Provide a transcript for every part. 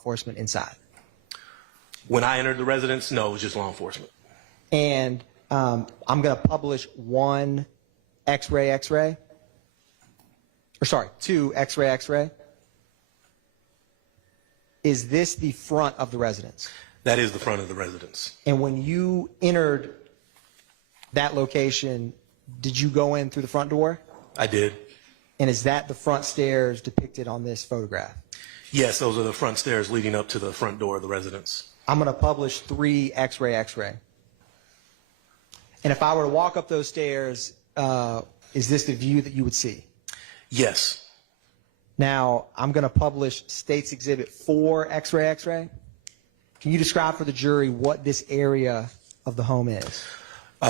enforcement inside? When I entered the residence, no, it was just law enforcement. And I'm going to publish one X-ray, or sorry, two X-ray. Is this the front of the residence? That is the front of the residence. And when you entered that location, did you go in through the front door? I did. And is that the front stairs depicted on this photograph? Yes, those are the front stairs leading up to the front door of the residence. I'm going to publish three X-ray. And if I were to walk up those stairs, is this the view that you would see? Yes. Now, I'm going to publish State's Exhibit 4 X-ray. Can you describe for the jury what this area of the home is?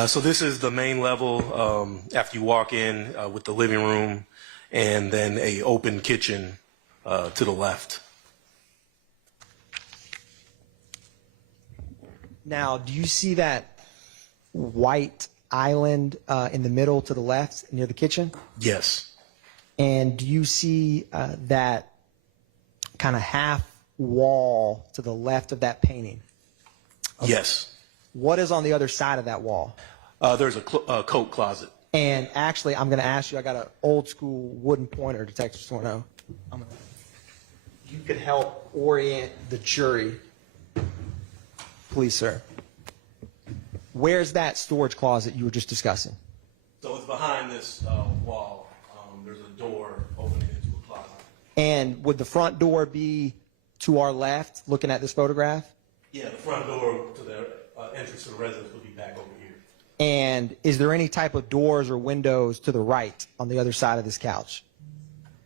So this is the main level after you walk in with the living room and then a open kitchen to the left. Now, do you see that white island in the middle to the left near the kitchen? Yes. And do you see that kind of half wall to the left of that painting? Okay. Yes. What is on the other side of that wall? There's a coat closet. And actually, I'm going to ask you, I got an old school wooden pointer, Detective Storno. You could help orient the jury. Please, sir. Where's that storage closet you were just discussing? So it's behind this wall. There's a door opening into a closet. And would the front door be to our left, looking at this photograph? Yeah, the front door to the entrance to the residence would be back over here. And is there any type of doors or windows to the right on the other side of this couch?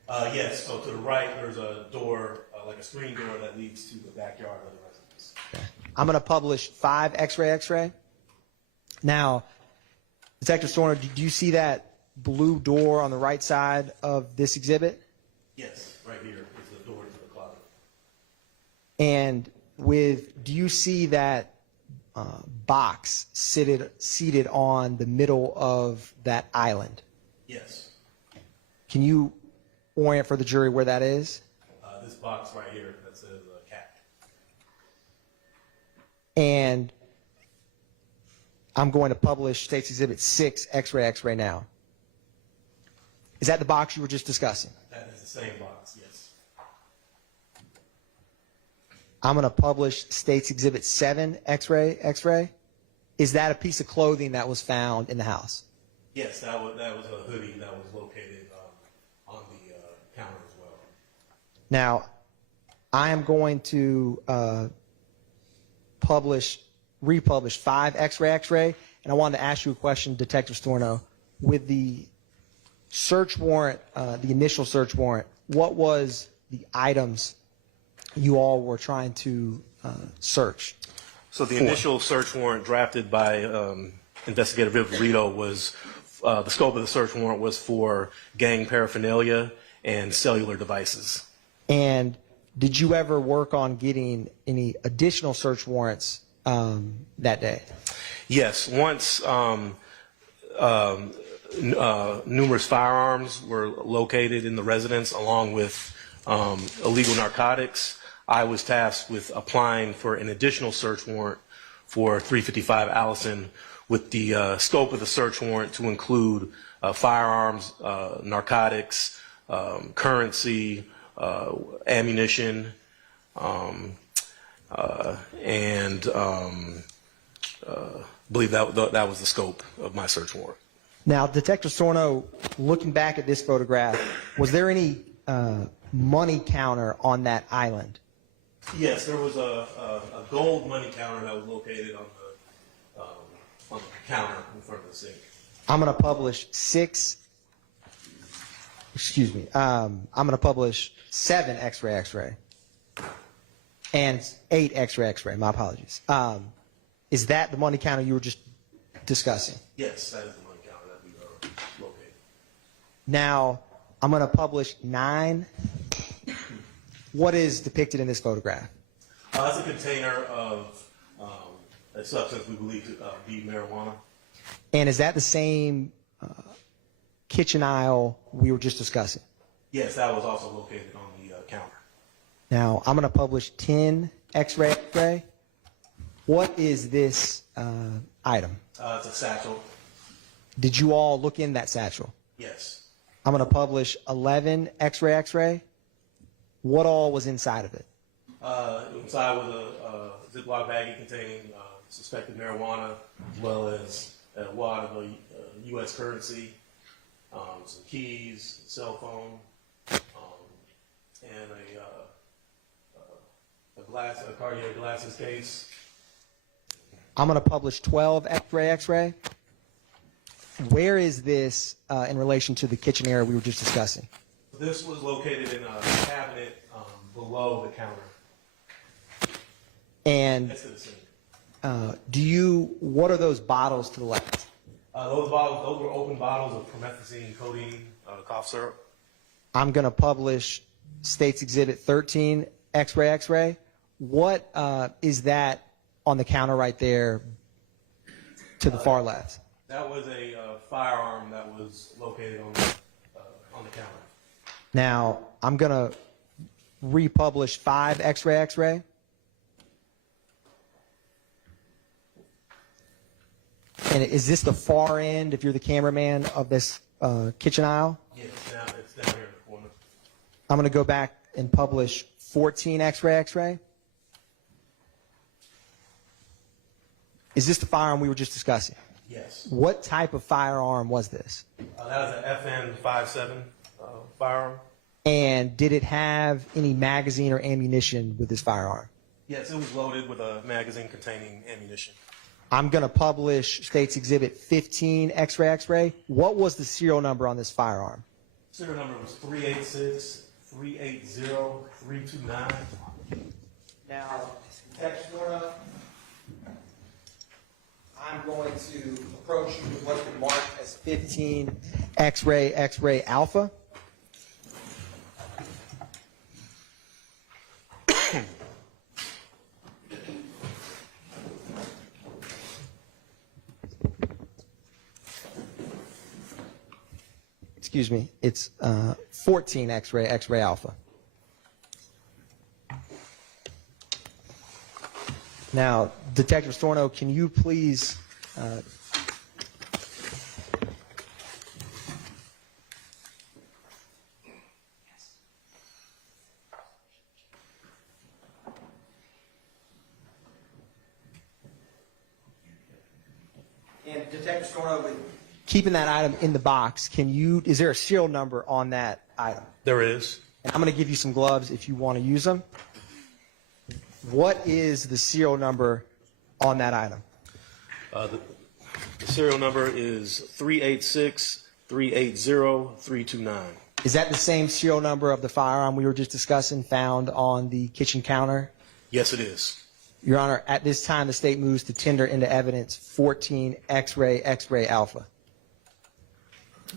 Yes, so to the right there's a door, like a screen door that leads to the backyard of the residence. Okay. I'm going to publish 5 X-ray. Now, Detective Storno, do you see that blue door on the right side of this exhibit? Yes, right here is the door to the closet. And do you see that box seated on the middle of that island? Yes. Can you orient for the jury where that is? This box right here that says cat. And I'm going to publish State's Exhibit 6 X-ray now. Is that the box you were just discussing? That is the same box, yes. I'm going to publish State's Exhibit 7 X-ray. Is that a piece of clothing that was found in the house? Yes, that was a hoodie that was located on the counter as well. Now, I am going to republish 5 X-ray, and I wanted to ask you a question, Detective Storno. With the search warrant, the initial search warrant, what was the items you all were trying to search? So the initial search warrant drafted by Investigator Vivarito was, the scope of the search warrant was for gang paraphernalia and cellular devices. And did you ever work on getting any additional search warrants that day? Yes. Once numerous firearms were located in the residence along with illegal narcotics, I was tasked with applying for an additional search warrant for 355 Allison with the scope of the search warrant to include firearms, narcotics, currency, ammunition, and believe that was the scope of my search warrant. Now, Detective Storno, looking back at this photograph, was there any money counter on that island? Yes, there was a gold money counter that was located on the counter in front of the sink. I'm going to publish 7 X-ray, and 8 X-ray. My apologies. Is that the money counter you were just discussing? Yes, that is the money counter that we are located. Now, I'm going to publish 9. What is depicted in this photograph? It's a container of a substance we believe to be marijuana. And is that the same kitchen aisle we were just discussing? Yes, that was also located on the counter. Now, I'm going to publish 10 X-ray X-ray. What is this item? It's a satchel. Did you all look in that satchel? Yes. I'm going to publish 11 X-ray X-ray. What all was inside of it? Inside was a Ziploc baggie containing suspected marijuana, as well as a wad of U.S. currency, some keys, cell phone, and a Cartier glasses case. I'm going to publish 12 X-ray X-ray. Where is this in relation to the kitchen area we were just discussing? This was located in a cabinet below the counter. And Next to the sink. what are those bottles to the left? Those were open bottles of promethazine, codeine, cough syrup. I'm going to publish State's Exhibit 13 X-ray X-ray. What is that on the counter right there to the far left? That was a firearm that was located on the counter. Now, I'm going to republish 5 X-ray X-ray. And is this the far end, if you're the cameraman, of this kitchen aisle? Yes, it's down here in the corner. I'm going to go back and publish 14 X-ray X-ray. Is this the firearm we were just discussing? Yes. What type of firearm was this? That was an FN-57 firearm. And did it have any magazine or ammunition with this firearm? Yes, it was loaded with a magazine containing ammunition. I'm going to publish State's Exhibit 15 X-ray X-ray. What was the serial number on this firearm? Serial number was 386-380-329. Now, Detective Dorna, I'm going to approach you with what's been marked as 15 X-ray X-ray alpha. Excuse me, it's 14 X-ray X-ray alpha. Now, Detective Storno, can you please and Detective Storno, keeping that item in the box, is there a serial number on that item? There is. And I'm going to give you some gloves if you want to use them. What is the serial number on that item? The serial number is 386-380-329. Is that the same serial number of the firearm we were just discussing found on the kitchen counter? Yes, it is. Your Honor, at this time, the state moves to tender into evidence 14 X-ray X-ray alpha.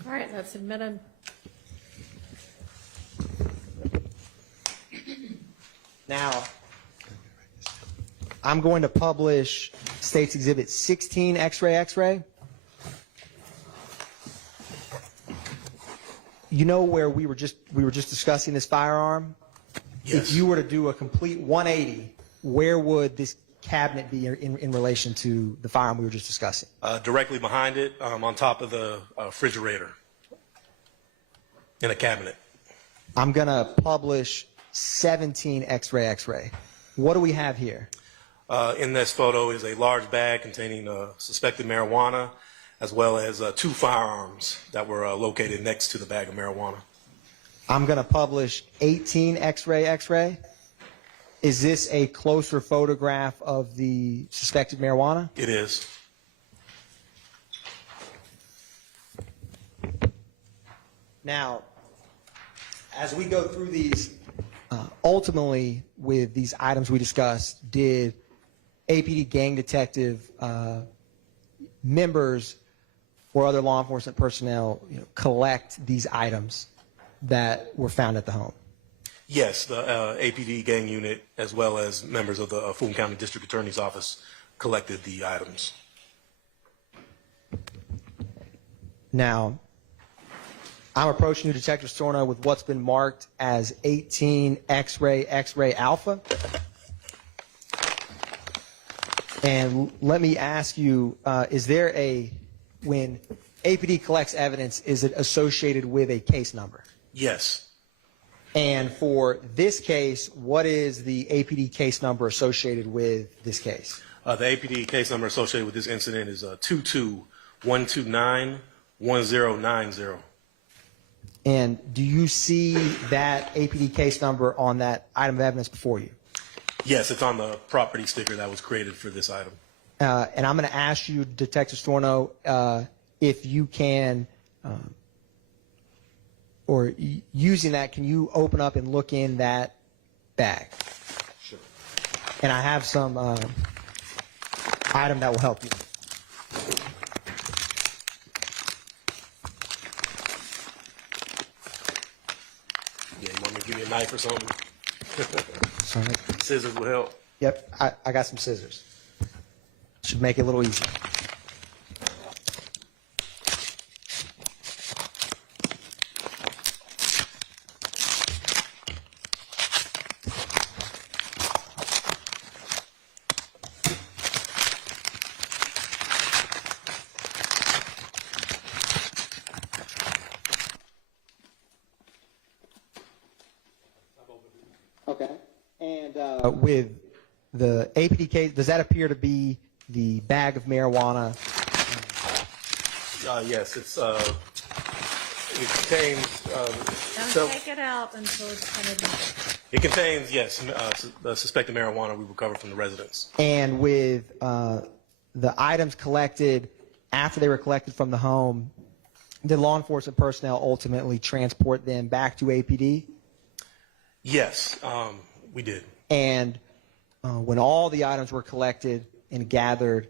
All right, that's admitted. Now, I'm going to publish State's Exhibit 16 X-ray X-ray. You know where we were just discussing this firearm? Yes. If you were to do a complete 180, where would this cabinet be in relation to the firearm we were just discussing? Directly behind it, on top of the refrigerator, in a cabinet. I'm going to publish 17 X-ray X-ray. What do we have here? In this photo is a large bag containing suspected marijuana, as well as 2 firearms that were located next to the bag of marijuana. I'm going to publish 18 X-ray X-ray. Is this a closer photograph of the suspected marijuana? It is. Now, as we go through these, ultimately with these items we discussed, did APD gang detective members or other law enforcement personnel collect these items that were found at the home? Yes, the APD gang unit, as well as members of the Fulton County District Attorney's Office, collected the items. Now, I'm approaching you, Detective Storno, with what's been marked as 18 X-ray Alpha. And let me ask you, is there when APD collects evidence, is it associated with a case number? Yes. And for this case, what is the APD case number associated with this case? The APD case number associated with this incident is 221291090. And do you see that APD case number on that item of evidence before you? Yes, it's on the property sticker that was created for this item. And I'm going to ask you, Detective Storno, if you can, or using that, can you open up and look in that bag? Sure. And I have some item that will help you. Yeah, you want me to give you a knife or something? Sorry. Scissors will help. Yep, I got some scissors. Should make it a little easier. Okay. And with the APD case, does that appear to be the bag of marijuana? Yes, it contains. Don't take it out until it's finished. It contains, yes, the suspected marijuana we recovered from the residence. And with the items collected after they were collected from the home, did law enforcement personnel ultimately transport them back to APD? Yes, we did. And when all the items were collected and gathered,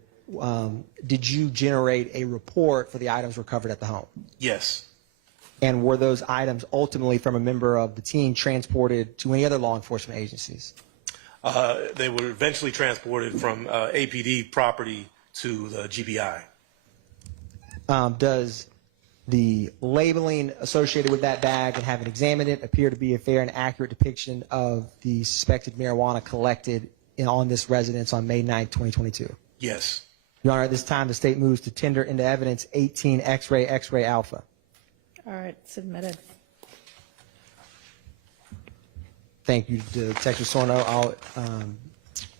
did you generate a report for the items recovered at the home? Yes. And were those items ultimately from a member of the team transported to any other law enforcement agencies? They were eventually transported from APD property to the GBI. Does the labeling associated with that bag and having examined it appear to be a fair and accurate depiction of the suspected marijuana collected on this residence on May 9th, 2022? Yes. Your Honor, at this time, the state moves to tender into evidence 18 X-ray Alpha. All right, submitted. Thank you, Detective Sorno.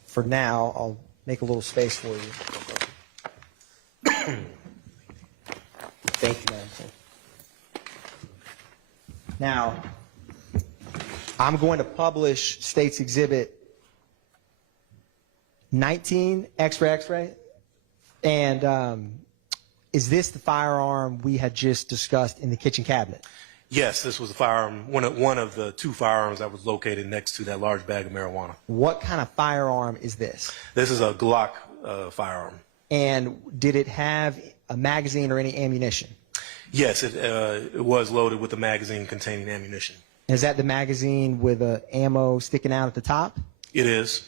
For now, I'll make a little space for you. Thank you, Madam Clerk. Now, I'm going to publish State's Exhibit 19, X-ray. And is this the firearm we had just discussed in the kitchen cabinet? Yes, this was a firearm, one of the two firearms that was located next to that large bag of marijuana. What kind of firearm is this? This is a Glock firearm. And did it have a magazine or any ammunition? Yes, it was loaded with a magazine containing ammunition. Is that the magazine with ammo sticking out at the top? It is.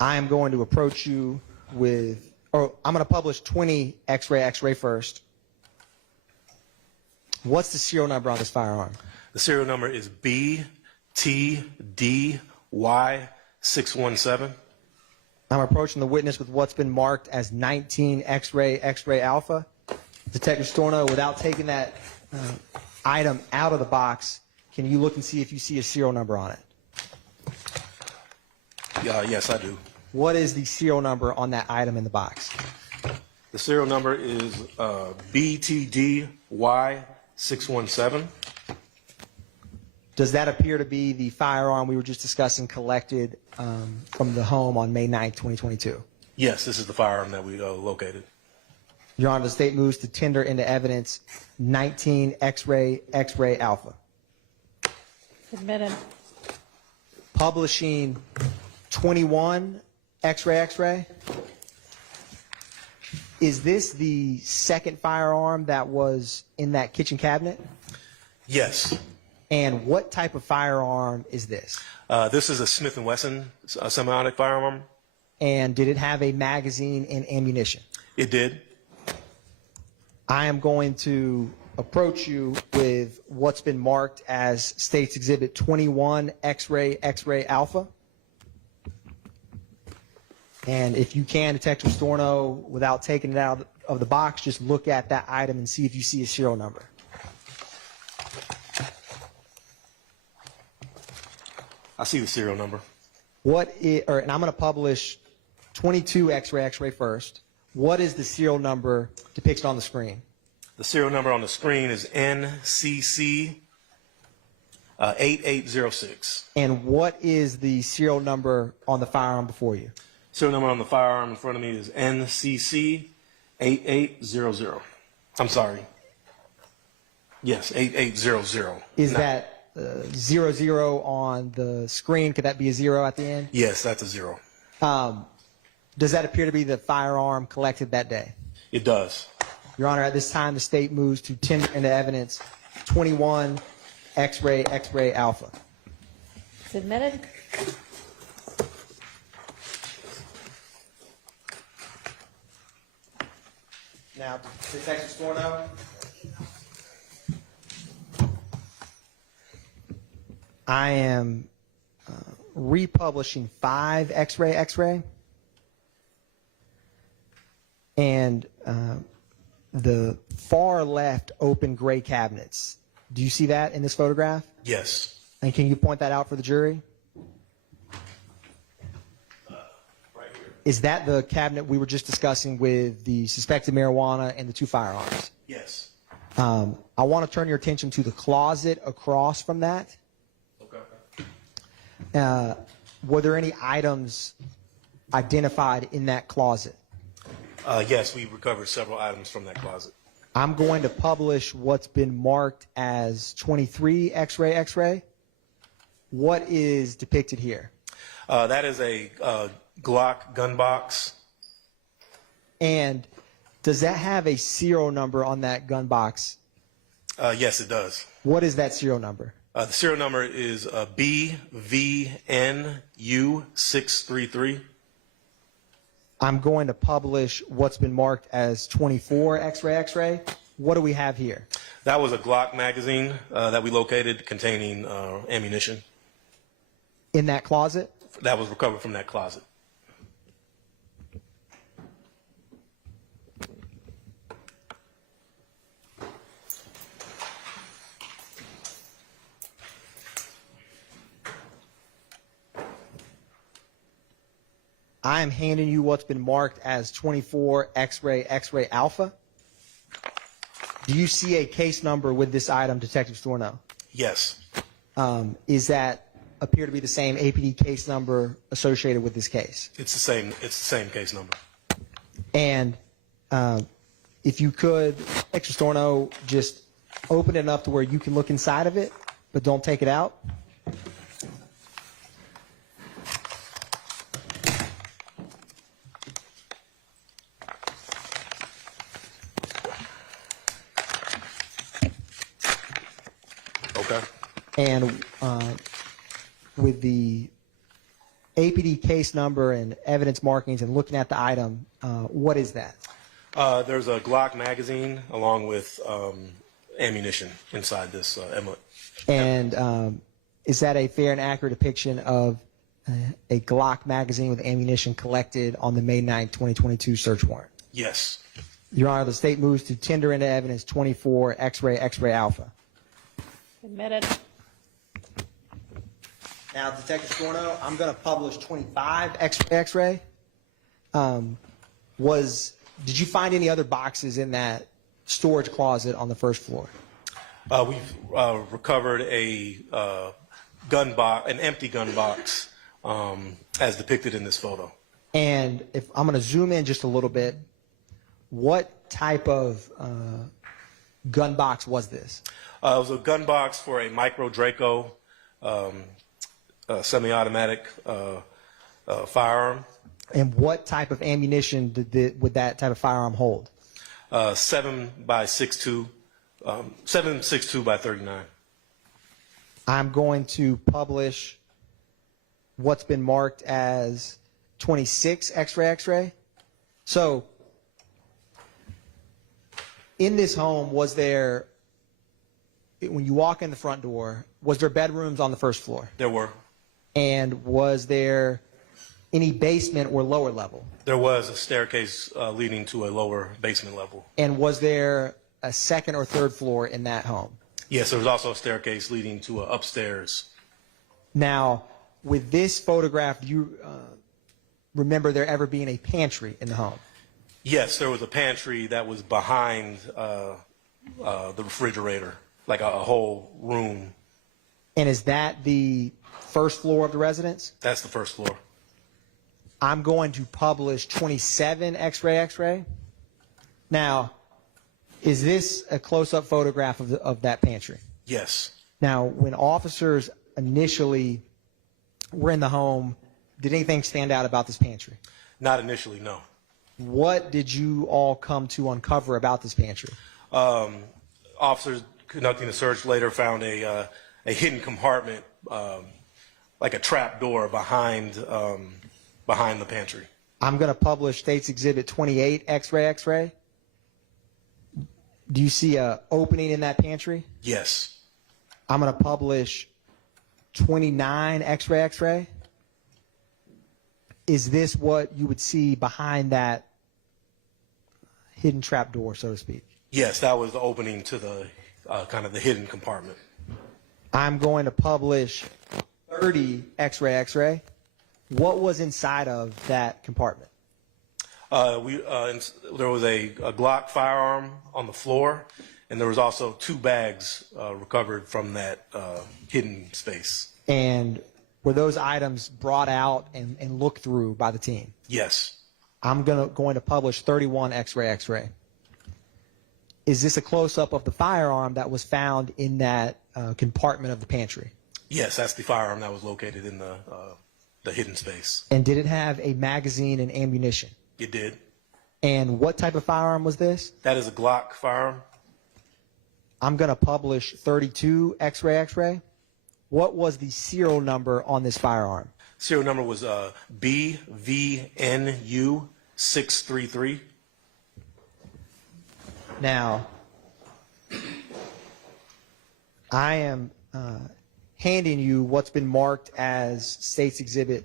I am going to approach you with, or I'm going to publish 20 X-ray first. What's the serial number on this firearm? The serial number is BTDY617. I'm approaching the witness with what's been marked as 19 X-ray Alpha. Detective Storno, without taking that item out of the box, can you look and see if you see a serial number on it? Yes, I do. What is the serial number on that item in the box? The serial number is BTDY617. Does that appear to be the firearm we were just discussing collected from the home on May 9th, 2022? Yes, this is the firearm that we located. Your Honor, the state moves to tender into evidence 19 X-ray Alpha. Submitted. Publishing 21 X-ray. Is this the second firearm that was in that kitchen cabinet? Yes. And what type of firearm is this? This is a Smith & Wesson semi-automatic firearm. And did it have a magazine and ammunition? It did. I am going to approach you with what's been marked as State's Exhibit 21 X-ray Alpha. And if you can, Detective Storno, without taking it out of the box, just look at that item and see if you see a serial number. I see the serial number. And I'm going to publish 22 X-ray first. What is the serial number depicted on the screen? The serial number on the screen is NCC 8806. And what is the serial number on the firearm before you? Serial number on the firearm in front of me is NCC 8800. I'm sorry. Yes, 8800. Is that 00 on the screen? Could that be a 0 at the end? Yes, that's a 0. Does that appear to be the firearm collected that day? It does. Your Honor, at this time, the state moves to tender into evidence 21 X-ray Alpha. Submitted. Now, Detective Storno. I am republishing 5 X-ray. And the far left open gray cabinets. Do you see that in this photograph? Yes. And can you point that out for the jury? Right here. Is that the cabinet we were just discussing with the suspected marijuana and the 2 firearms? Yes. I want to turn your attention to the closet across from that. Okay. Were there any items identified in that closet? Yes, we recovered several items from that closet. I'm going to publish what's been marked as 23 X-ray. What is depicted here? That is a Glock gun box. And does that have a serial number on that gun box? Yes, it does. What is that serial number? The serial number is BVNU633. I'm going to publish what's been marked as 24 X-ray. What do we have here? That was a Glock magazine that we located containing ammunition. In that closet? That was recovered from that closet. I am handing you what's been marked as 24 X-ray Alpha. Do you see a case number with this item, Detective Storno? Yes. Is that appear to be the same APD case number associated with this case? It's the same. It's the same case number. And if you could, Detective Storno, just open it up to where you can look inside of it, but don't take it out. Okay. And with the APD case number and evidence markings and looking at the item, what is that? There's a Glock magazine along with ammunition inside this emblem. And is that a fair and accurate depiction of a Glock magazine with ammunition collected on the May 9, 2022 search warrant? Yes. Your Honor, the state moves to tender into evidence 24 X-ray Alpha. Admitted. Now, Detective Storno, I'm going to publish 25 X-ray. Did you find any other boxes in that storage closet on the first floor? We've recovered a gun box, an empty gun box, as depicted in this photo. And if I'm going to zoom in just a little bit, what type of gun box was this? It was a gun box for a micro Draco semi-automatic firearm. And what type of ammunition would that type of firearm hold? 7.62 by 39. I'm going to publish what's been marked as 26 X-ray. So in this home, was there, when you walk in the front door, was there bedrooms on the first floor? There were. And was there any basement or lower level? There was a staircase leading to a lower basement level. And was there a second or third floor in that home? Yes, there was also a staircase leading to an upstairs. Now, with this photograph, do you remember there ever being a pantry in the home? Yes, there was a pantry that was behind the refrigerator, like a whole room. And is that the first floor of the residence? That's the first floor. I'm going to publish 27 X-ray. Now, is this a close-up photograph of that pantry? Yes. Now, when officers initially were in the home, did anything stand out about this pantry? Not initially, no. What did you all come to uncover about this pantry? Officers conducting the search later found a hidden compartment, like a trap door behind the pantry. I'm going to publish State's Exhibit 28 X-ray. Do you see an opening in that pantry? Yes. I'm going to publish 29 X-ray. Is this what you would see behind that hidden trap door, so to speak? Yes, that was the opening to the kind of the hidden compartment. I'm going to publish 30 X-ray. What was inside of that compartment? There was a Glock firearm on the floor, and there was also 2 bags recovered from that hidden space. And were those items brought out and looked through by the team? Yes. I'm going to publish 31 X-ray. Is this a close-up of the firearm that was found in that compartment of the pantry? Yes, that's the firearm that was located in the hidden space. And did it have a magazine and ammunition? It did. And what type of firearm was this? That is a Glock firearm. I'm going to publish 32 X-ray. What was the serial number on this firearm? Serial number was BVNU 633. Now, I am handing you what's been marked as State's Exhibit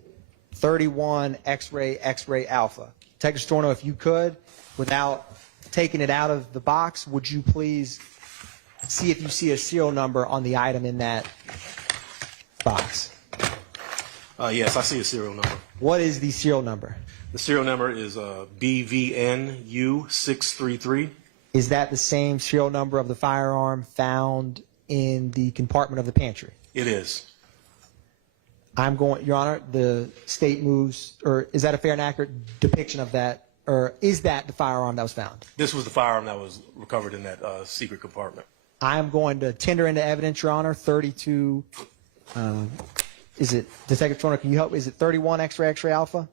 31 X-ray Alpha. Detective Storno, if you could, without taking it out of the box, would you please see if you see a serial number on the item in that box? Yes, I see a serial number. What is the serial number? The serial number is BVNU 633. Is that the same serial number of the firearm found in the compartment of the pantry? It is. Your Honor, the state moves, or is that a fair and accurate depiction of that, or is that the firearm that was found? This was the firearm that was recovered in that secret compartment. I'm going to tender into evidence, Your Honor, 32, is it, Detective Storno, can you help? Is it 31 X-ray Alpha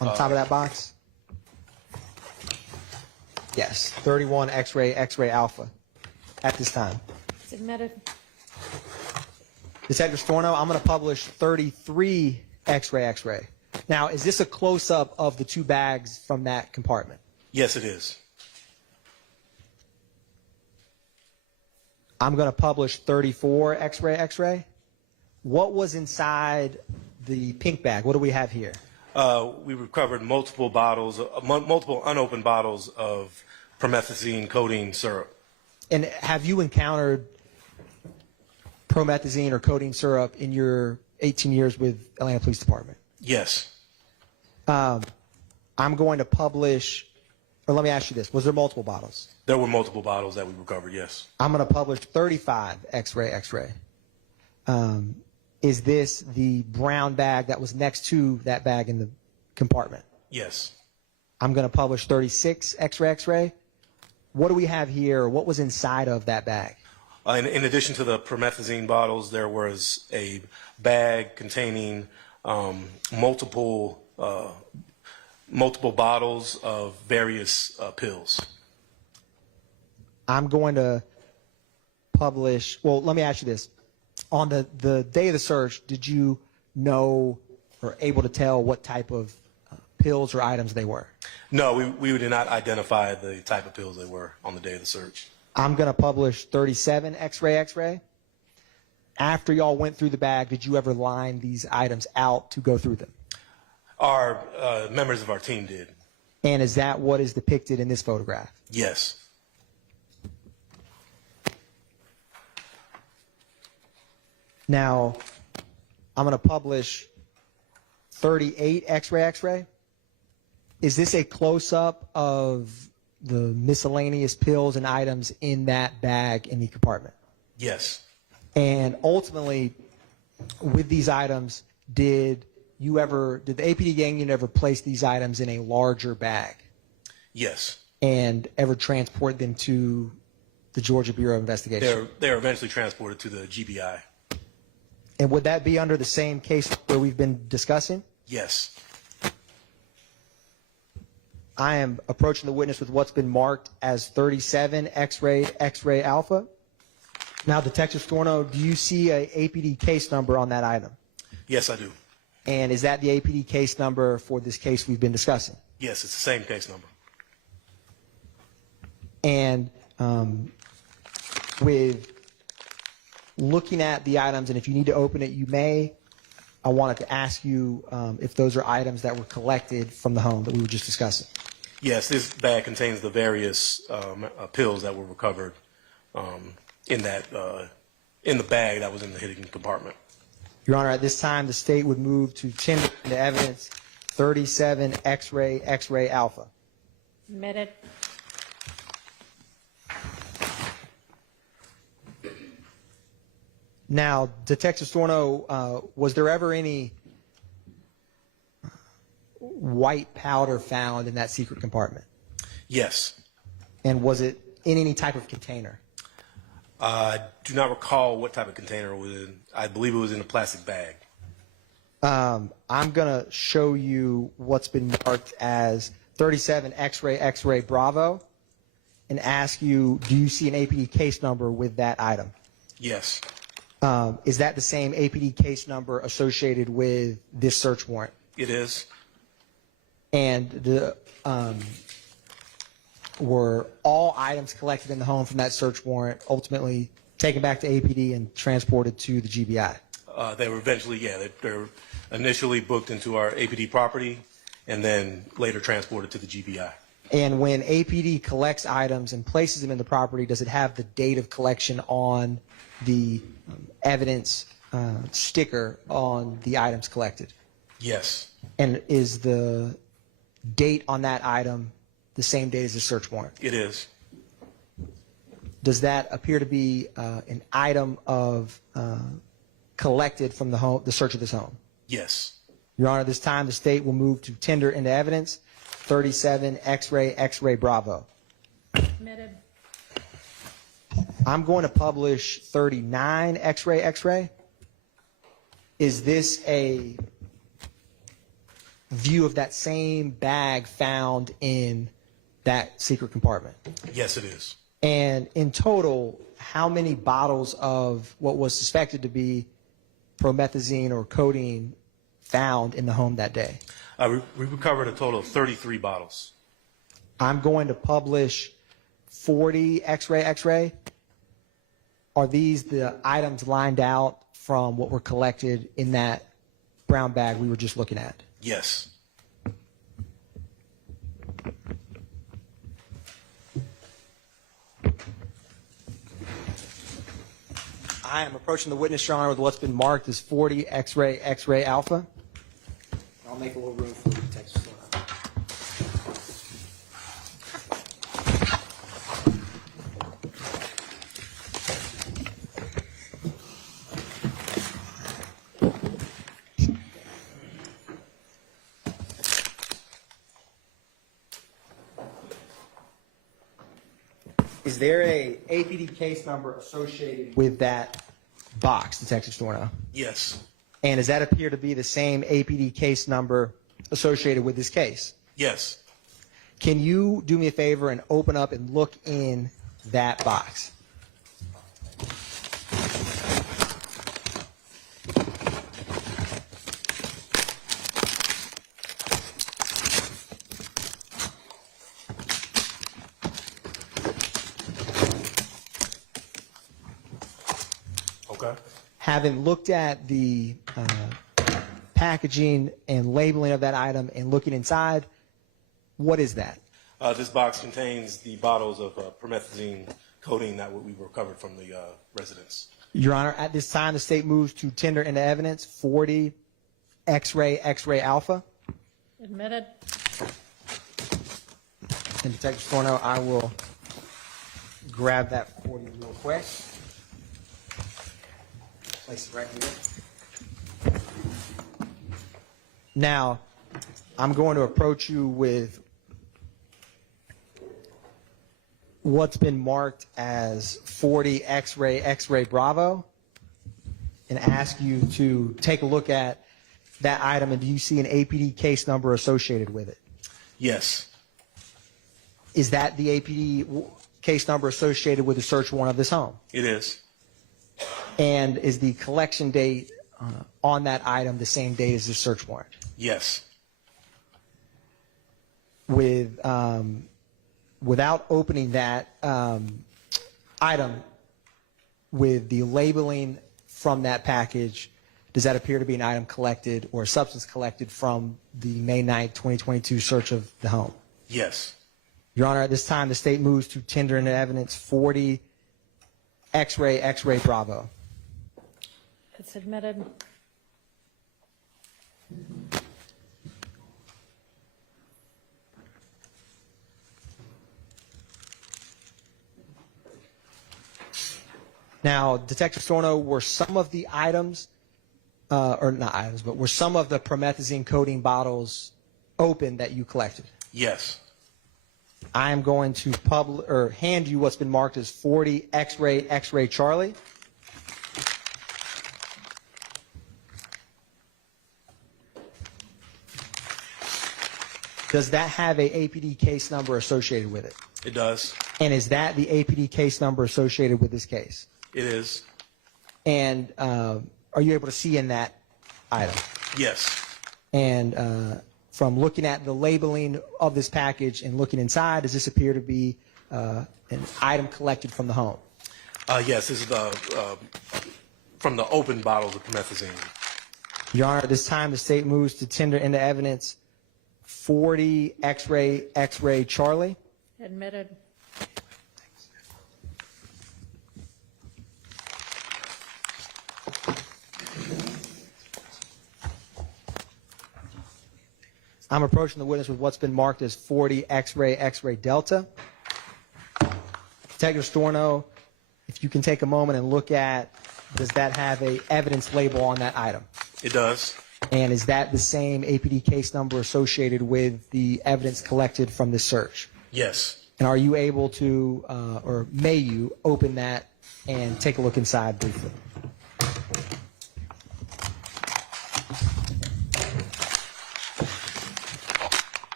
on the top of that box? Yes, 31 X-ray Alpha at this time. Submitted. Detective Storno, I'm going to publish 33 X-ray. Now, is this a close-up of the 2 bags from that compartment? Yes, it is. I'm going to publish 34 X-ray. What was inside the pink bag? What do we have here? We recovered multiple unopened bottles of promethazine codeine syrup. And have you encountered promethazine or codeine syrup in your 18 years with Atlanta Police Department? Yes. I'm going to publish, or let me ask you this, was there multiple bottles? There were multiple bottles that we recovered, yes. I'm going to publish 35 X-ray. Is this the brown bag that was next to that bag in the compartment? Yes. I'm going to publish 36 X-ray. What do we have here? What was inside of that bag? In addition to the promethazine bottles, there was a bag containing multiple bottles of various pills. I'm going to publish, well, let me ask you this. On the day of the search, did you know or able to tell what type of pills or items they were? No, we did not identify the type of pills they were on the day of the search. I'm going to publish 37 X-ray. After y'all went through the bag, did you ever line these items out to go through them? Our members of our team did. And is that what is depicted in this photograph? Yes. Now, I'm going to publish 38 X-ray. Is this a close-up of the miscellaneous pills and items in that bag in the compartment? Yes. And ultimately, with these items, did the APD gang unit ever place these items in a larger bag Yes. and ever transport them to the Georgia Bureau of Investigation? They're eventually transported to the GBI. And would that be under the same case where we've been discussing? Yes. I am approaching the witness with what's been marked as 37 X-ray alpha. Now, Detective Storno, do you see a APD case number on that item? Yes, I do. And is that the APD case number for this case we've been discussing? Yes, it's the same case number. And with looking at the items, and if you need to open it, you may, I wanted to ask you if those are items that were collected from the home that we were just discussing. Yes, this bag contains the various pills that were recovered in the bag that was in the hidden compartment. Your Honor, at this time, the state would move to tender into evidence 37 X-ray alpha. Admitted. Now, Detective Storno, was there ever any white powder found in that secret compartment? Yes. And was it in any type of container? I do not recall what type of container it was in. I believe it was in a plastic bag. I'm going to show you what's been marked as 37 X-ray Bravo and ask you, do you see an APD case number with that item? Yes. Is that the same APD case number associated with this search warrant? It is. And were all items collected in the home from that search warrant ultimately taken back to APD and transported to the GBI? They were eventually, they're initially booked into our APD property and then later transported to the GBI. And when APD collects items and places them in the property, does it have the date of collection on the evidence sticker on the items collected? Yes. And is the date on that item the same date as the search warrant? It is. Does that appear to be an item of collected from the home, the search of this home? Yes. Your Honor, this time the state will move to tender into evidence 37 X-ray Bravo. Admitted. I'm going to publish 39 X-ray. Is this a view of that same bag found in that secret compartment? Yes, it is. And in total, how many bottles of what was suspected to be promethazine or codeine found in the home that day? We recovered a total of 33 bottles. I'm going to publish 40 X-ray. Are these the items lined out from what were collected in that brown bag we were just looking at? Yes. I am approaching the witness, Your Honor, with what's been marked as 40 X-ray alpha. I'll make a little room for you, Detective Storno. Is there a APD case number associated with that box, Detective Storno? Yes. And does that appear to be the same APD case number associated with this case? Yes. Can you do me a favor and open up and look in that box? Having looked at the packaging and labeling of that item and looking inside, what is that? This box contains the bottles of promethazine coating that we recovered from the residence. Your Honor, at this time, the state moves to tender into evidence 40 X-ray alpha. Admitted. And Detective Storno, I will grab that for you real quick. Place it right here. Now, I'm going to approach you with what's been marked as 40 X-ray Bravo and ask you to take a look at that item, and do you see an APD case number associated with it? Yes. Is that the APD case number associated with the search warrant of this home? It is. And is the collection date on that item the same date as the search warrant? Yes. With without opening that item, with the labeling from that package, does that appear to be an item collected or a substance collected from the May 9th, 2022 search of the home? Yes. Your Honor, at this time, the state moves to tender into evidence 40 X-ray Bravo. It's admitted. Now, Detective Storno, were some of the items, or not items, but were some of the promethazine coating bottles open that you collected? Yes. I am going to hand you what's been marked as 40 X-ray Charlie. Does that have a APD case number associated with it? It does. And is that the APD case number associated with this case? It is. And are you able to see in that item? Yes. And from looking at the labeling of this package and looking inside, does this appear to be an item collected from the home? Yes, this is from the open bottles of promethazine. Your Honor, at this time, the state moves to tender into evidence 40 X-ray Charlie. Admitted. I'm approaching the witness with what's been marked as 40 X-ray Delta. Detective Storno, if you can take a moment and look at, does that have a evidence label on that item? It does. And is that the same APD case number associated with the evidence collected from this search? Yes. And are you able to, or may you, open that and take a look inside briefly?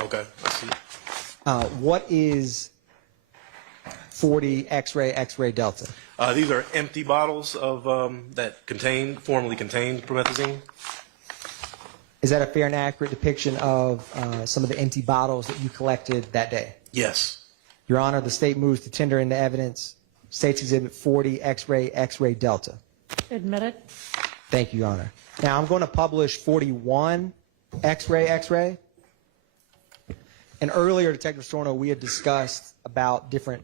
Okay, I see. What is 40 X-ray Delta? These are empty bottles of that formerly contained promethazine. Is that a fair and accurate depiction of some of the empty bottles that you collected that day? Yes. Your Honor, the state moves to tender into evidence State's Exhibit 40 X-ray Delta. Admitted. Thank you, Your Honor. Now I'm going to publish 41 X-ray. And earlier, Detective Storno, we had discussed about different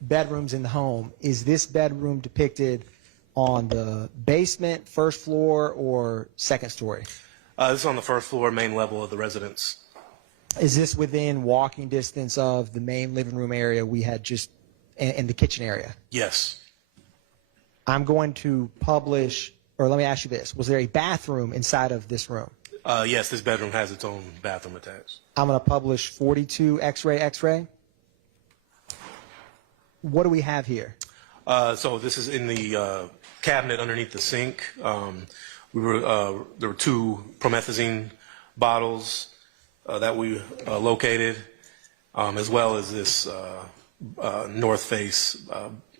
bedrooms in the home. Is this bedroom depicted on the basement, first floor, or second story? This is on the first floor, main level of the residence. Is this within walking distance of the main living room area we had just in the kitchen area? Yes. I'm going to publish, or let me ask you this. Was there a bathroom inside of this room? Yes, this bedroom has its own bathroom attached. I'm going to publish 42 X-ray. What do we have here? So this is in the cabinet underneath the sink. There were two promethazine bottles that we located, as well as this North Face,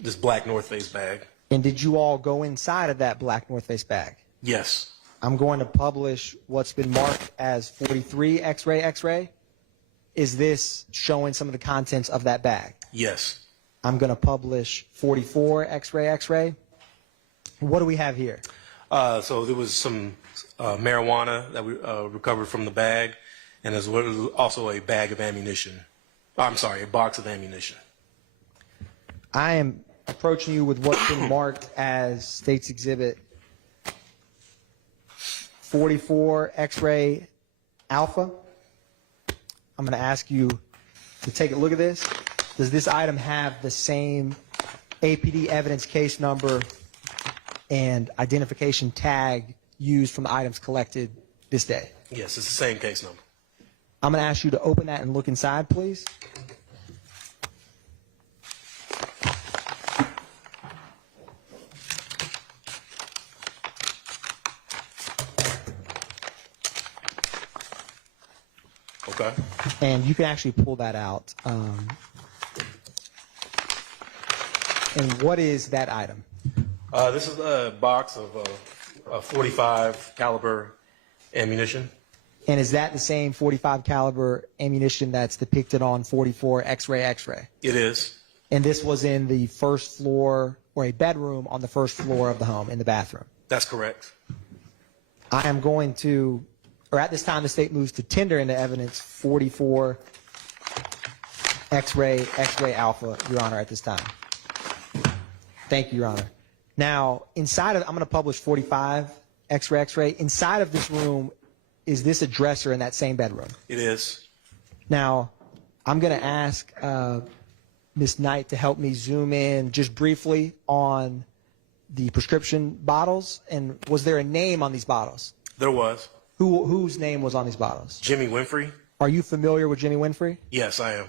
this black North Face bag. And did you all go inside of that black North Face bag? Yes. I'm going to publish what's been marked as 43 X-ray. Is this showing some of the contents of that bag? Yes. I'm going to publish 44 X-ray. What do we have here? So there was some marijuana that we recovered from the bag, and as well as also a bag of ammunition. I'm sorry, a box of ammunition. I am approaching you with what's been marked as State's Exhibit 44 X-ray alpha. I'm going to ask you to take a look at this. Does this item have the same APD evidence case number and identification tag used from the items collected this day? Yes, it's the same case number. I'm going to ask you to open that and look inside, please. Okay. And you can actually pull that out. And what is that item? This is a box of 45 caliber ammunition. And is that the same 45 caliber ammunition that's depicted on 44 X-ray? It is. And this was in the first floor or a bedroom on the first floor of the home in the bathroom? That's correct. I am going to, or at this time the state moves to tender into evidence 44 X-ray alpha, Your Honor, at this time. Thank you, Your Honor. Now, inside of, I'm going to publish 45 X-ray. Inside of this room, is this a dresser in that same bedroom? It is. Now, I'm going to ask Ms. Knight to help me zoom in just briefly on the prescription bottles. And was there a name on these bottles? There was. Whose name was on these bottles? Jimmy Winfrey? Are you familiar with Jimmy Winfrey? Yes, I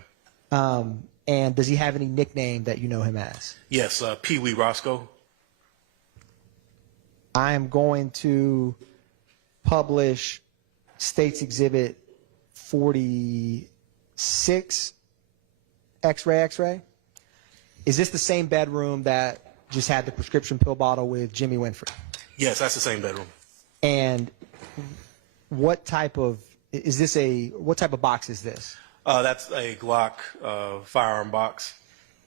am. And does he have any nickname that you know him as? Yes, Pee Wee Roscoe. I am going to publish State's Exhibit 46 X-ray. Is this the same bedroom that just had the prescription pill bottle with Jimmy Winfrey? Yes, that's the same bedroom. And what type of box is this? That's a Glock firearm box.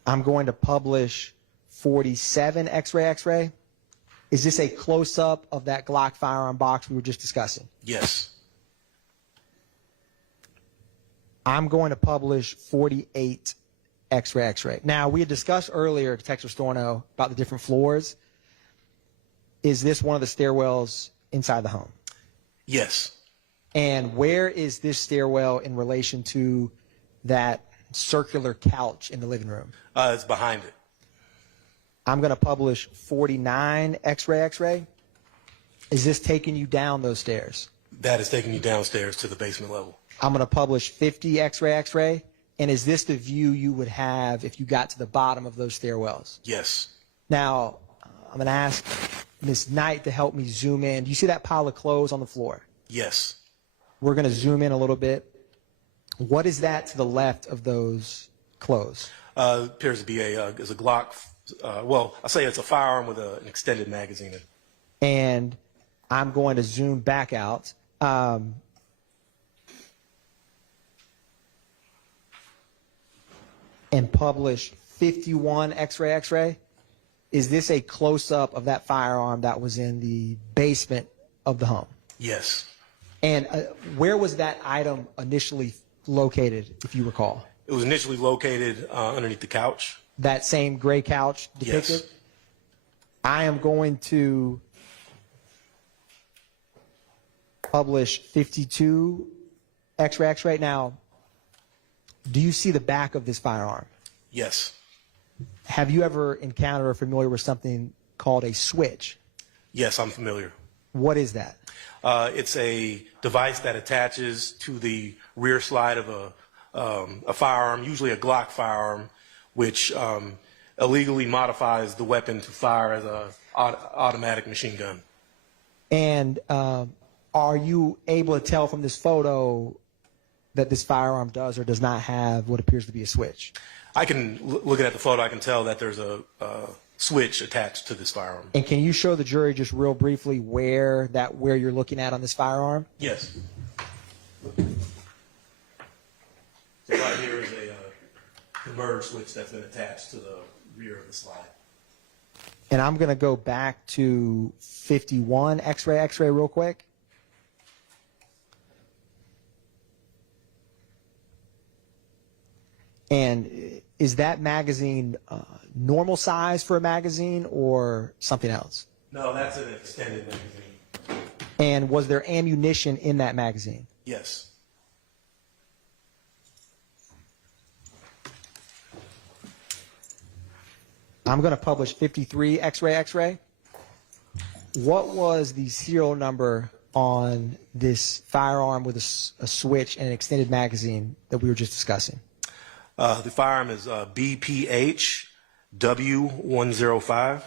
I'm going to publish 47 X-ray. Is this a close-up of that Glock firearm box we were just discussing? Yes. I'm going to publish 48 X-ray. Now, we had discussed earlier, Detective Storno, about the different floors. Is this one of the stairwells inside the home? Yes. And where is this stairwell in relation to that circular couch in the living room? It's behind it. I'm going to publish 49 X-ray. Is this taking you down those stairs? That is taking you downstairs to the basement level. I'm going to publish 50 X-ray. And is this the view you would have if you got to the bottom of those stairwells? Yes. Now, I'm going to ask Ms. Knight to help me zoom in. Do you see that pile of clothes on the floor? Yes. We're going to zoom in a little bit. What is that to the left of those clothes? Appears to be is a Glock. Well, I say it's a firearm with an extended magazine in it. And I'm going to zoom back out. And publish 51 X-ray. Is this a close-up of that firearm that was in the basement of the home? Yes. And where was that item initially located, if you recall? It was initially located underneath the couch. That same gray couch depicted? Yes. I am going to publish 52 X-ray. Now, do you see the back of this firearm? Yes. Have you ever encountered or familiar with something called a switch? Yes, I'm familiar. What is that? It's a device that attaches to the rear slide of a firearm, usually a Glock firearm, which illegally modifies the weapon to fire as an automatic machine gun. And are you able to tell from this photo that this firearm does or does not have what appears to be a switch? I can, looking at the photo, I can tell that there's a switch attached to this firearm. And can you show the jury just real briefly where you're looking at on this firearm? Yes. So right here is converter switch that's been attached to the rear of the slide. And I'm going to go back to 51 X-ray real quick. And is that magazine normal size for a magazine or something else? No, that's an extended magazine. And was there ammunition in that magazine? Yes. I'm going to publish 53 X-ray. What was the serial number on this firearm with a switch and an extended magazine that we were just discussing? The firearm is BPH W105.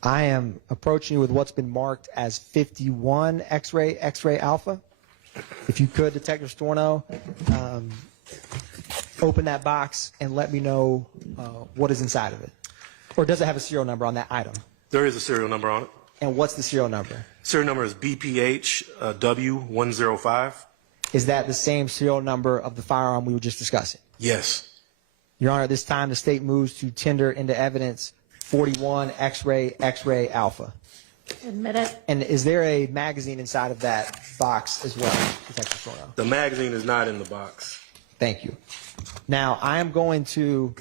I am approaching you with what's been marked as 51 X-ray alpha. If you could, Detective Storno, open that box and let me know what is inside of it. Or does it have a serial number on that item? There is a serial number on it. And what's the serial number? Serial number is BPH W105. Is that the same serial number of the firearm we were just discussing? Yes. Your Honor, at this time, the state moves to tender into evidence 41 X-ray alpha. Admit it. And is there a magazine inside of that box as well, Detective Storno? The magazine is not in the box. Thank you. Now, I am going to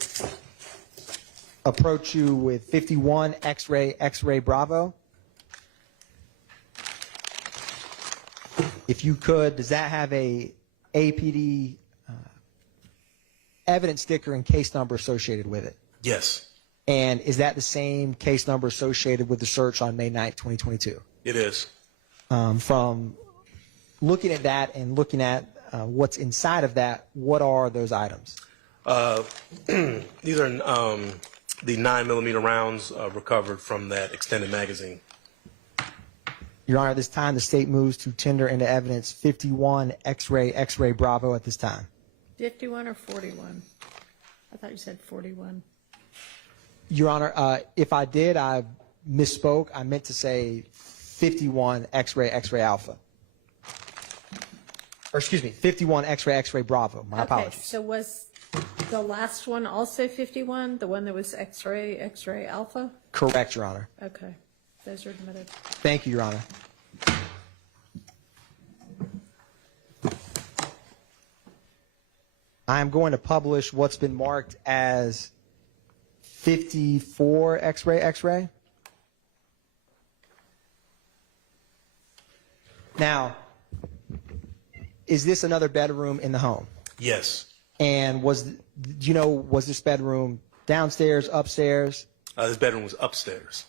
approach you with 51 X-ray Bravo. If you could, does that have a APD evidence sticker and case number associated with it? Yes. And is that the same case number associated with the search on May 9th, 2022? It is. From looking at that and looking at what's inside of that, what are those items? These are the 9mm rounds recovered from that extended magazine. Your Honor, at this time, the state moves to tender into evidence 51 X-ray Bravo at this time. 51 or 41? I thought you said 41. Your Honor, if I did, I misspoke. I meant to say 51 X-ray alpha. Or excuse me, 51 X-ray Bravo. My apologies. Okay, so was the last one also 51, the one that was X-ray alpha? Correct, Your Honor. Okay, those are admitted. Thank you, Your Honor. I am going to publish what's been marked as 54 X-ray. Now, is this another bedroom in the home? Yes. And was this bedroom downstairs, upstairs? This bedroom was upstairs.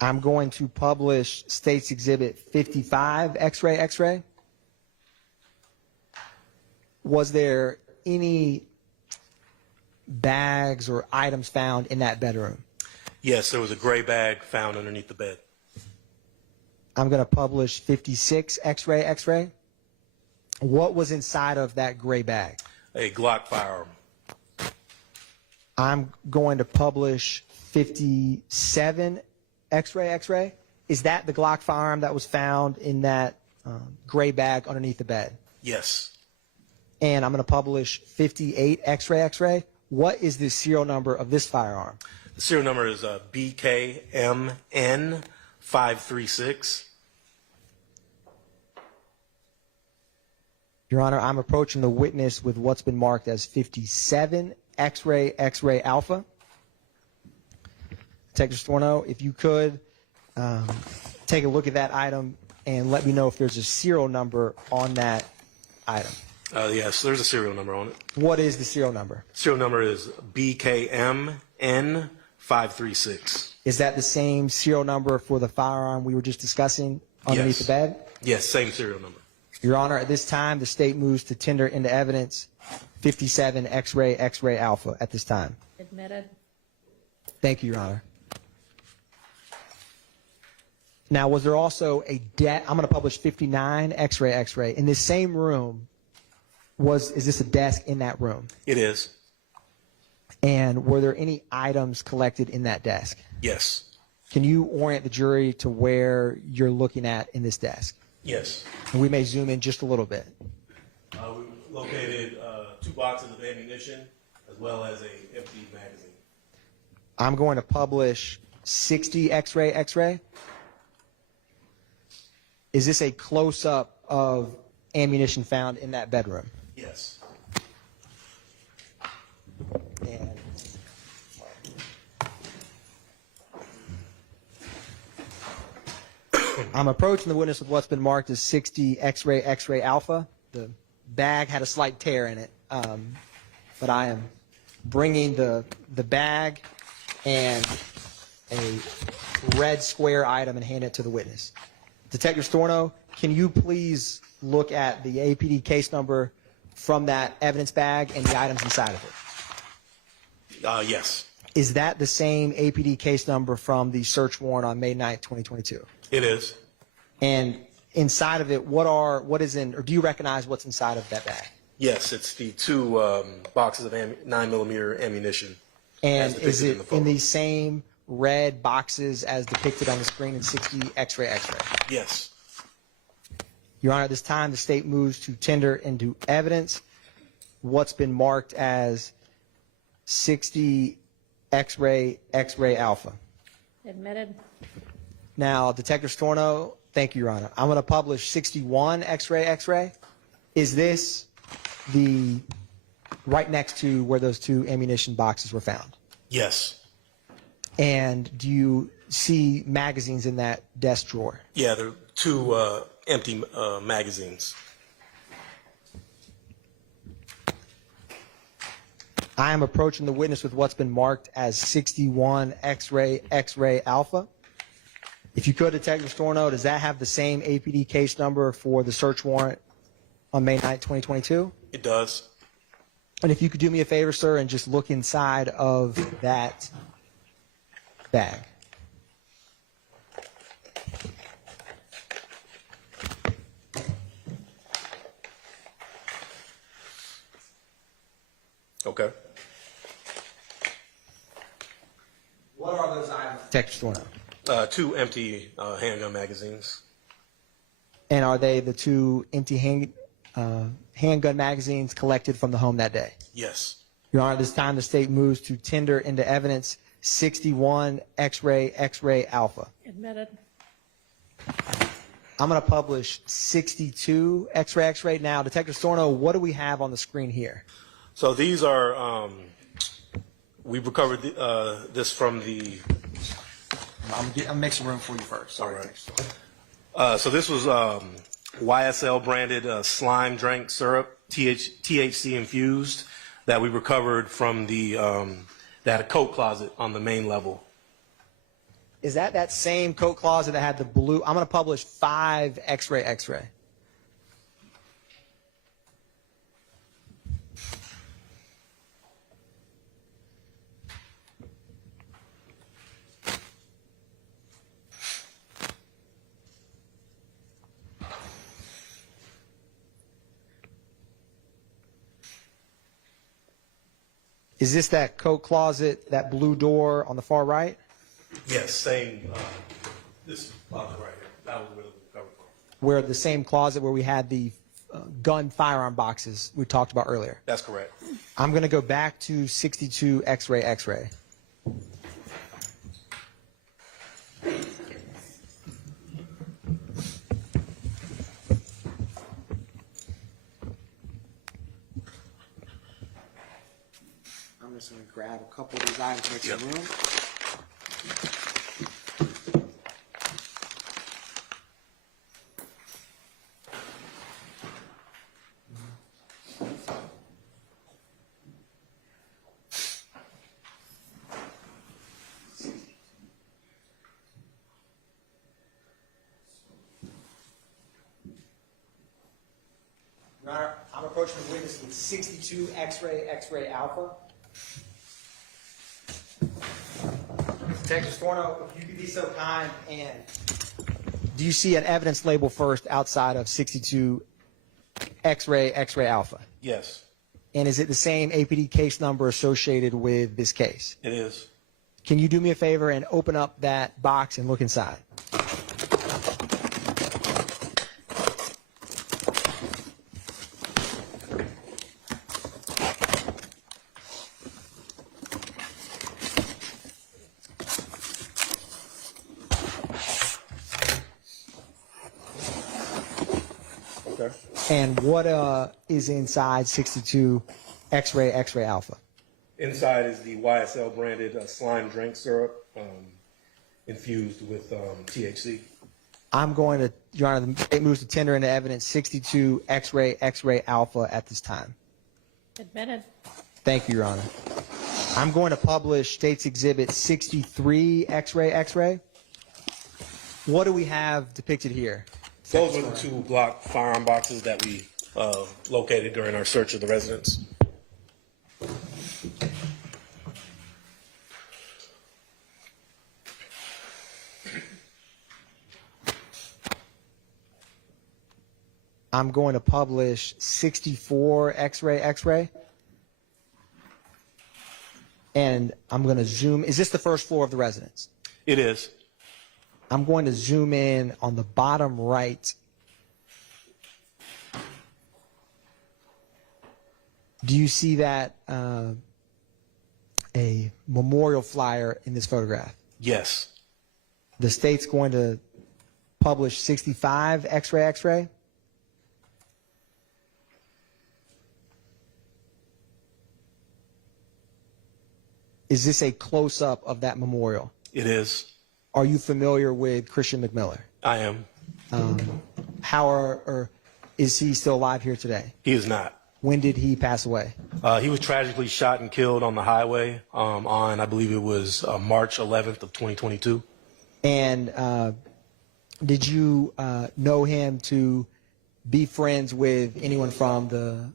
I'm going to publish State's Exhibit 55 X-ray. Was there any bags or items found in that bedroom? Yes, there was a gray bag found underneath the bed. I'm going to publish 56 X-ray. What was inside of that gray bag? A Glock firearm. I'm going to publish 57 X-ray. Is that the Glock firearm that was found in that gray bag underneath the bed? Yes. And I'm going to publish 58 X-ray. What is the serial number of this firearm? The serial number is BKMN536. Your Honor, I'm approaching the witness with what's been marked as 57 X-ray alpha. Detective Storno, if you could take a look at that item and let me know if there's a serial number on that item. Yes, there's a serial number on it. What is the serial number? Serial number is BKMN536. Is that the same serial number for the firearm we were just discussing underneath the bed? Yes, same serial number. Your Honor, at this time, the state moves to tender into evidence 57 X-ray alpha at this time. Admitted. Thank you, Your Honor. Now, was there also I'm going to publish 59 X-ray. In this same room, is this a desk in that room? It is. And were there any items collected in that desk? Yes. Can you orient the jury to where you're looking at in this desk? Yes. And we may zoom in just a little bit. We located 2 boxes of ammunition as well as a empty magazine. I'm going to publish 60 X-ray. Is this a close-up of ammunition found in that bedroom? Yes. And I'm approaching the witness with what's been marked as 60 X-ray alpha. The bag had a slight tear in it, but I am bringing the bag and a red square item and hand it to the witness. Detective Storno, can you please look at the APD case number from that evidence bag and the items inside of it? Yes. Is that the same APD case number from the search warrant on May 9th, 2022? It is. And inside of it, what is in, or do you recognize what's inside of that bag? Yes, it's the 2 boxes of 9mm ammunition. And as is depicted it the photo. in the same red boxes as depicted on the screen in 60 X-ray? Yes. Your Honor, at this time, the state moves to tender into evidence what's been marked as 60 X-ray alpha. Admitted. Now, Detective Storno, thank you, Your Honor. I'm going to publish 61 X-ray. Is this the right next to where those 2 ammunition boxes were found? Yes. And do you see magazines in that desk drawer? Yeah, there are 2 empty magazines. I am approaching the witness with what's been marked as 61 X-ray alpha. If you could, Detective Storno, does that have the same APD case number for the search warrant on May 9th, 2022? It does. And if you could do me a favor, sir, and just look inside of that bag. Okay. What are those items, Detective Storno? 2 empty handgun magazines. And are they the 2 empty handgun magazines collected from the home that day? Yes. Your Honor, this time the state moves to tender into evidence 61 X-ray alpha. Admitted. I'm going to publish 62 X-ray. Now, Detective Storno, what do we have on the screen here? So these are, we've recovered this from the, I'm mixing room for you first. Sorry. so this was YSL branded slime drink syrup, THC infused, that we recovered from the, that a coat closet on the main level. Is that same coat closet that had the blue? I'm going to publish 5 X-ray. Is this that coat closet, that blue door on the far right? Yes, same, this closet right here. That was where we recovered from. Where the same closet where we had the gun firearm boxes we talked about earlier. That's correct. I'm going to go back to 62 X-ray. I'm just going to grab a couple of these items, make some room. Your Honor, I'm approaching the witness with 62 X-ray alpha. Detective Storno, if you could be so kind, and do you see an evidence label first outside of 62 X-ray alpha? Yes, And is it the same APD case number associated with this case? it is. Can you do me a favor and open up that box and look inside? Okay. And what is inside 62 X-ray alpha? Inside is the YSL branded slime drink syrup infused with THC. I'm going to, Your Honor, the state moves to tender into evidence 62 X-ray alpha at this time. Admitted. Thank you, Your Honor. I'm going to publish State's Exhibit 63 X-ray. What do we have depicted here? Those were the 2 Glock firearm boxes that we located during our search of the residence. I'm going to publish 64 X-ray. And I'm going to zoom. Is this the first floor of the residence? It is. I'm going to zoom in on the bottom right. Do you see that a memorial flyer in this photograph? Yes. The state's going to publish 65 X-ray. Is this a close-up of that memorial? It is. Are you familiar with Christian McMiller? I am. Is he still alive here today? He is not. When did he pass away? He was tragically shot and killed on the highway on, I believe it was March 11th of 2022. And did you know him to be friends with anyone from the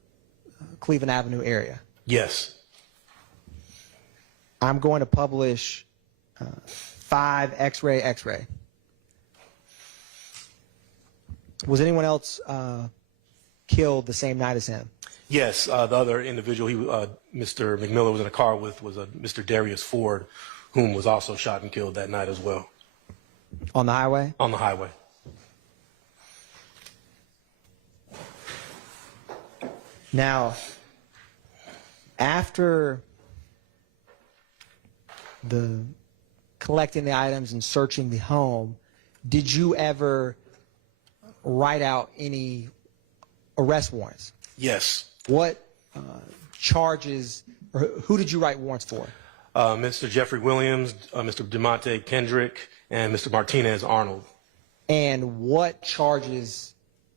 Cleveland Avenue area? Yes. I'm going to publish 5 X-ray. Was anyone else killed the same night as him? Yes, the other individual Mr. McMiller was in a car with was Mr. Darius Ford, whom was also shot and killed that night as well. On the highway? On the highway. Now, after the collecting the items and searching the home, did you ever write out any arrest warrants? Yes. What charges, or who did you write warrants for? Mr. Jeffrey Williams, Mr. DeMonte Kendrick, and Mr. Martinez Arnold. And what charges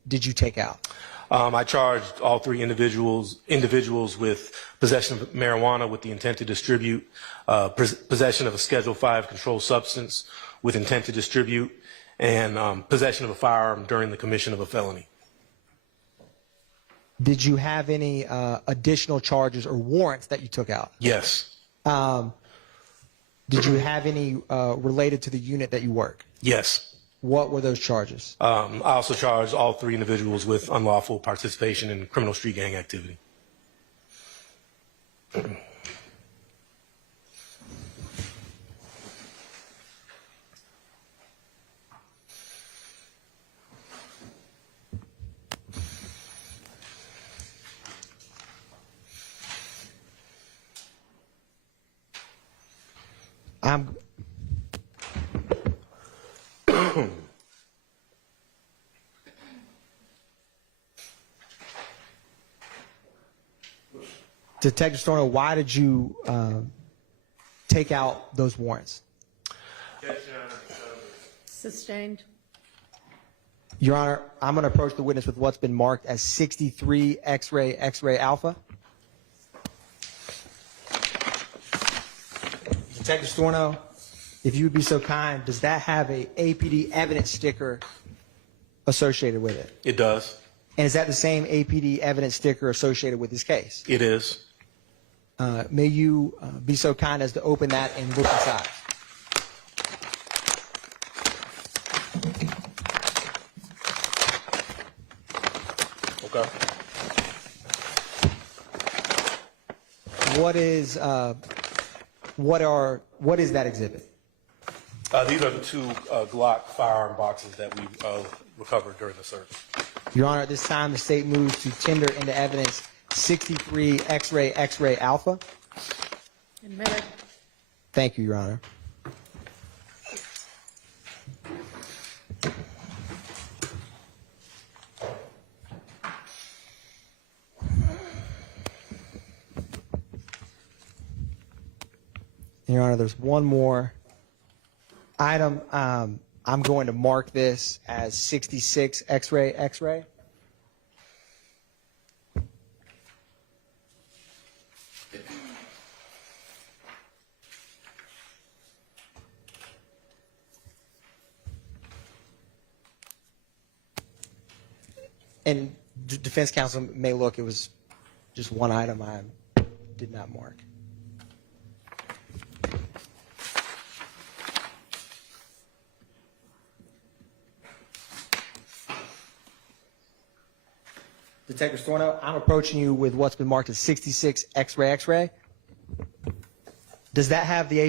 did you take out? I charged all 3 individuals with possession of marijuana with the intent to distribute, possession of a Schedule 5 controlled substance with intent to distribute, and possession of a firearm during the commission of a felony. Did you have any additional charges or warrants that you took out? Yes. Did you have any related to the unit that you work? Yes. What were those charges? I also charged all 3 individuals with unlawful participation in criminal street gang activity. Detective Storno, why did you take out those warrants? Sustained. Your Honor, I'm going to approach the witness with what's been marked as 63 X-ray alpha. Detective Storno, if you would be so kind, does that have a APD evidence sticker associated with it? It does. And is that the same APD evidence sticker associated with this case? It is. May you be so kind as to open that and look inside. Okay. What What is that exhibit? These are the two Glock firearm boxes that we recovered during the search. Your Honor, at this time, the state moves to tender into evidence 63 X-ray alpha. Admitted. Thank you, Your Honor. Your Honor, there's one more item. I'm going to mark this as 66 X-ray. And defense counsel may look, it was just one item I did not mark. Detective Storno, I'm approaching you with what's been marked as 66 X-ray. Does that have the